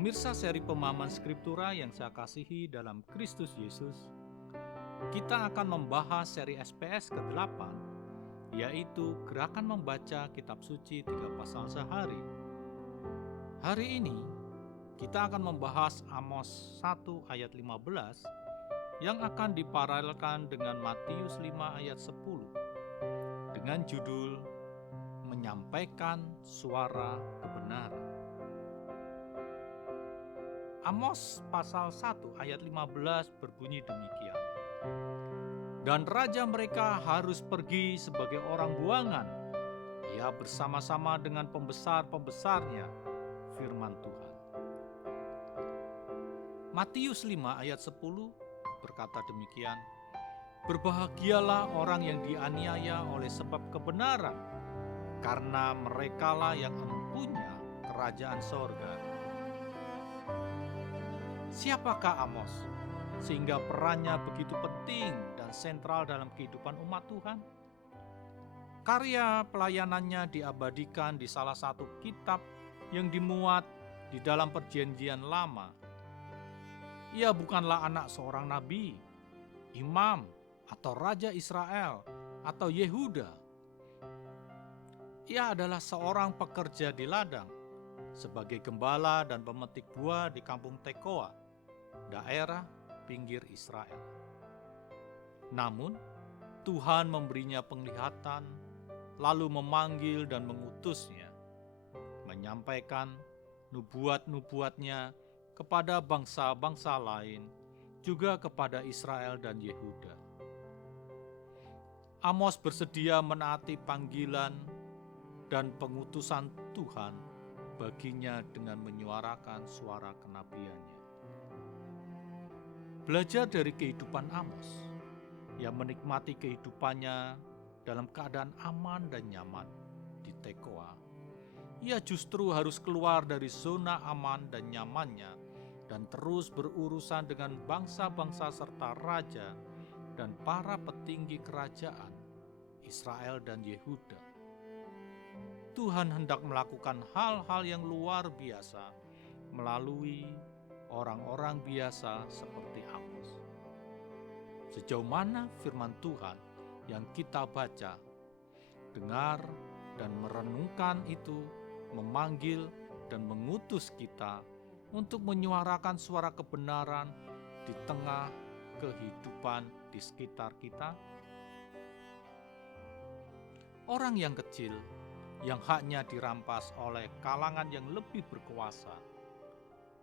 Pemirsa seri pemahaman Skriptura yang saya kasihi dalam Kristus Yesus, kita akan membahas seri SPS ke-8, yaitu Gerakan Membaca Kitab Suci 3 Pasal Sehari. Hari ini, kita akan membahas Amos 1 ayat 15 yang akan diparalelkan dengan Matius 5 ayat 10 dengan judul Menyampaikan Suara Kebenaran. Amos pasal 1 ayat 15 berbunyi demikian. Dan raja mereka harus pergi sebagai orang buangan. Ia bersama-sama dengan pembesar-pembesarnya, firman Tuhan. Matius 5 ayat 10 berkata demikian. Berbahagialah orang yang dianiaya oleh sebab kebenaran, karena merekalah yang empunya kerajaan sorga. Siapakah Amos sehingga perannya begitu penting dan sentral dalam kehidupan umat Tuhan? Karya pelayanannya diabadikan di salah satu kitab yang dimuat di dalam Perjanjian Lama. Ia bukanlah anak seorang nabi, imam, atau raja Israel, atau Yehuda. Ia adalah seorang pekerja di ladang, sebagai gembala dan pemetik buah di kampung Tekoa, daerah pinggir Israel. Namun, Tuhan memberinya penglihatan, lalu memanggil dan mengutusnya, menyampaikan nubuat-nubuatnya kepada bangsa-bangsa lain, juga kepada Israel dan Yehuda. Amos bersedia menaati panggilan dan pengutusan Tuhan baginya dengan menyuarakan suara kenabiannya. Belajar dari kehidupan Amos yang menikmati kehidupannya dalam keadaan aman dan nyaman di Tekoa. Ia justru harus keluar dari zona aman dan nyamannya dan terus berurusan dengan bangsa-bangsa serta raja dan para petinggi kerajaan Israel dan Yehuda. Tuhan hendak melakukan hal-hal yang luar biasa melalui orang-orang biasa seperti Amos. Sejauh mana firman Tuhan yang kita baca, dengar, dan merenungkan itu memanggil dan mengutus kita untuk menyuarakan suara kebenaran di tengah kehidupan di sekitar kita? Orang yang kecil yang haknya dirampas oleh kalangan yang lebih berkuasa,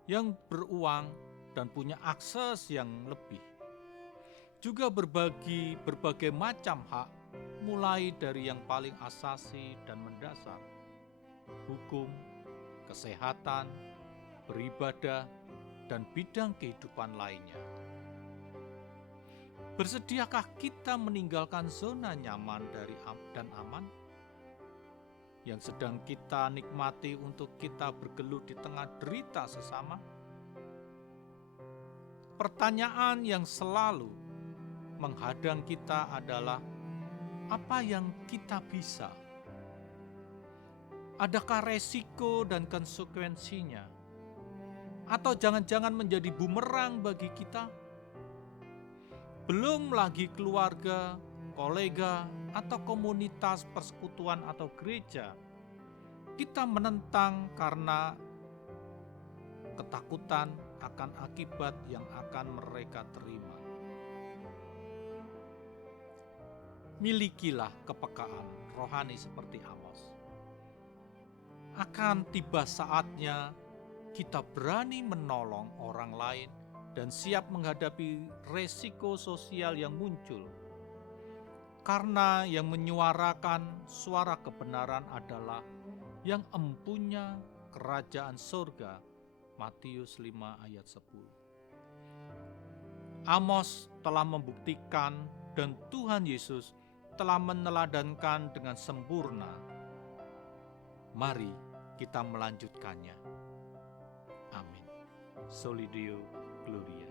yang beruang dan punya akses yang lebih, juga berbagi berbagai macam hak, mulai dari yang paling asasi dan mendasar, hukum, kesehatan, beribadah, dan bidang kehidupan lainnya. Bersediakah kita meninggalkan zona nyaman dan aman yang sedang kita nikmati untuk kita bergelut di tengah derita sesama? Pertanyaan yang selalu menghadang kita adalah, apa yang kita bisa? Adakah resiko dan konsekuensinya? Atau jangan-jangan menjadi bumerang bagi kita? Belum lagi keluarga, kolega, atau komunitas persekutuan atau gereja. Kita menentang karena ketakutan akan akibat yang akan mereka terima. Milikilah kepekaan rohani seperti Amos. Akan tiba saatnya kita berani menolong orang lain dan siap menghadapi resiko sosial yang muncul. Karena yang menyuarakan suara kebenaran adalah yang empunya kerajaan sorga. Matius 5 ayat 10. Amos telah membuktikan dan Tuhan Yesus telah meneladankan dengan sempurna. Mari kita melanjutkannya. Amin. Soli Deo Gloria.